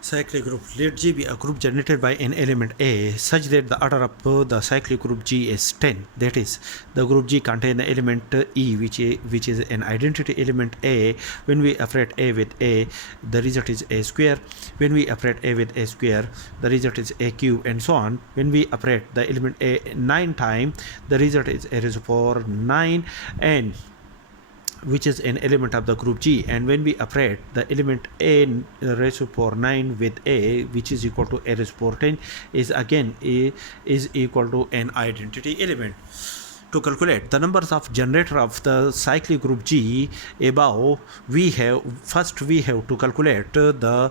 cyclic group. Let G be a group generated by an element A such that the order of the cyclic group G is 10. That is, the group G contains the element E, which is an identity element A. When we operate A with A, the result is A square. When we operate A with A square, the result is A cube, and so on. When we operate the element A 9 times, the result is A raised to power 9, and which is an element of the group G. And when we operate the element A raised to power 9 with A, which is equal to A raised to power 10, is again A is equal to an identity element. To calculate the numbers of generator of the cyclic group G above, we have to calculate the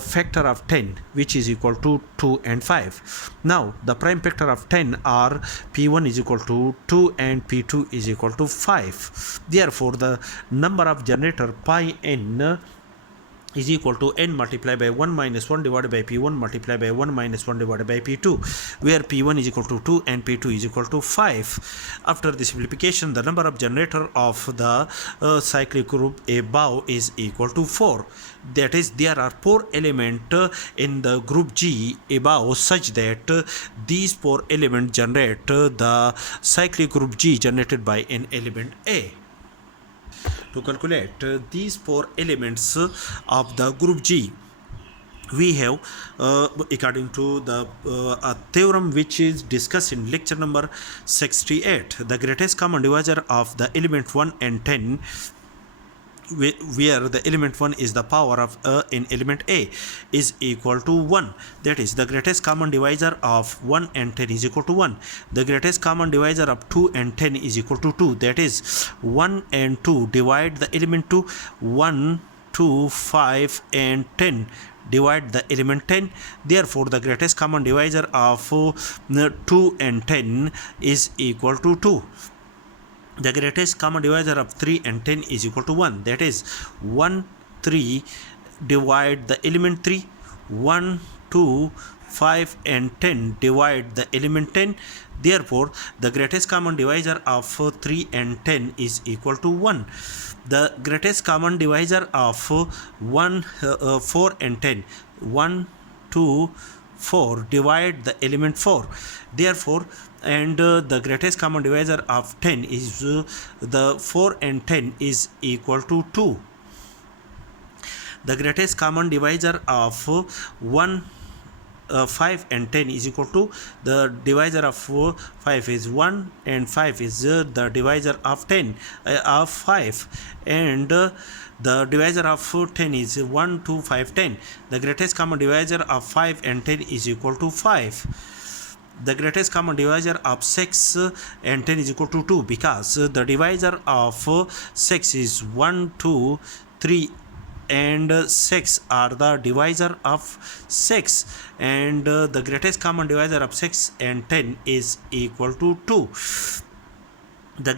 factor of 10, which is equal to 2 and 5. Now the prime factor of 10 are P1 is equal to 2 and P2 is equal to 5. Therefore the number of generator pi n is equal to n multiplied by 1 minus 1 divided by P1 multiplied by 1 minus 1 divided by P2, where P1 is equal to 2 and P2 is equal to 5. After the simplification, the number of generator of the cyclic group above is equal to 4. That is, there are 4 elements in the group G above such that these 4 elements generate the cyclic group G generated by an element A. To calculate these 4 elements of the group G, we have according to the theorem which is discussed in lecture number 68, the greatest common divisor of the element 1 and 10, where the element 1 is the power of in element A, is equal to 1. That is, the greatest common divisor of 1 and 10 is equal to 1. The greatest common divisor of 2 and 10 is equal to 2. That is, 1 and 2 divide the element 2. 1, 2, 5 and 10 divide the element 10. Therefore the greatest common divisor of 2 and 10 is equal to 2. The greatest common divisor of 3 and 10 is equal to 1. That is, 1, 3 divide the element 3. 1, 2, 5 and 10 divide the element 10. Therefore the greatest common divisor of 3 and 10 is equal to 1. The greatest common divisor of 4 and 10. 1, 2, 4 divide the element 4. Therefore, and the greatest common divisor of 10 is the 4 and 10 is equal to 2. The greatest common divisor of 5 and 10 is equal to, the divisor of 5 is 1 and 5 is the divisor of 10 of 5, and the divisor of 10 is 1, 2, 5, 10. The greatest common divisor of 5 and 10 is equal to 5. The greatest common divisor of 6 and 10 is equal to 2, because the divisor of 6 is 1, 2, 3 and 6 are the divisor of 6, and the greatest common divisor of 6 and 10 is equal to 2. The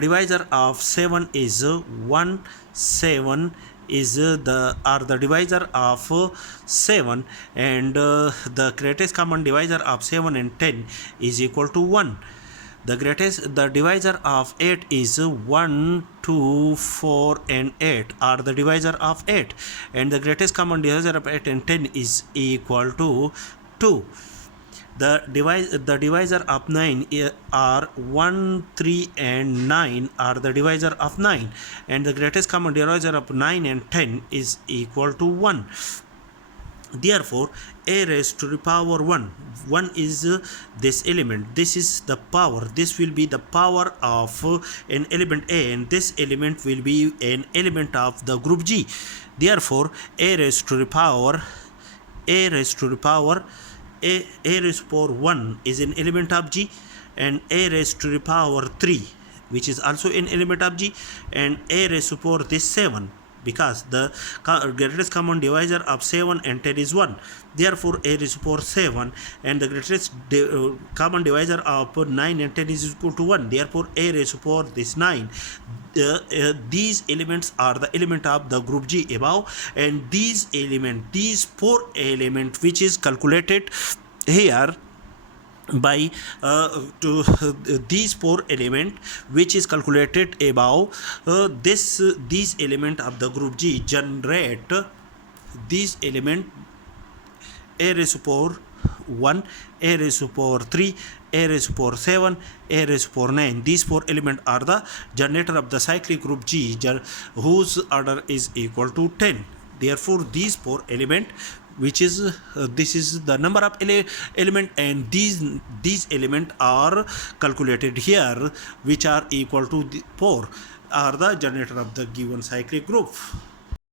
divisor of 7 is 1, 7 is the divisor of 7, and the greatest common divisor of 7 and 10 is equal to 1. The divisor of 8 is 1, 2, 4 and 8 are the divisor of 8, and the greatest common divisor of 8 and 10 is equal to 2. The divisor of 9 are 1, 3 and 9 are the divisor of 9, and the greatest common divisor of 9 and 10 is equal to 1. Therefore a raised to the power 1 is this element. This is the power. This will be the power of an element A, and this element will be an element of the group G. Therefore a raised to the power 1 is an element of G, and a raised to the power 3, which is also an element of G, and a raised to power this 7, because the greatest common divisor of 7 and 10 is 1. Therefore a raised to power 7, and the greatest common divisor of 9 and 10 is equal to 1. Therefore a raised to power this 9. These elements are the element of the group G above, and these 4 elements which is calculated here by these 4 element which is calculated above, these element of the group G generate these element a raised to power 1, a raised to power 3, a raised to power 7, a raised to power 9. These 4 elements are the generator of the cyclic group G, whose order is equal to 10. Therefore, these 4 elements, which is this is the number of element, and these elements are calculated here, which are equal to 4, are the generator of the given cyclic group.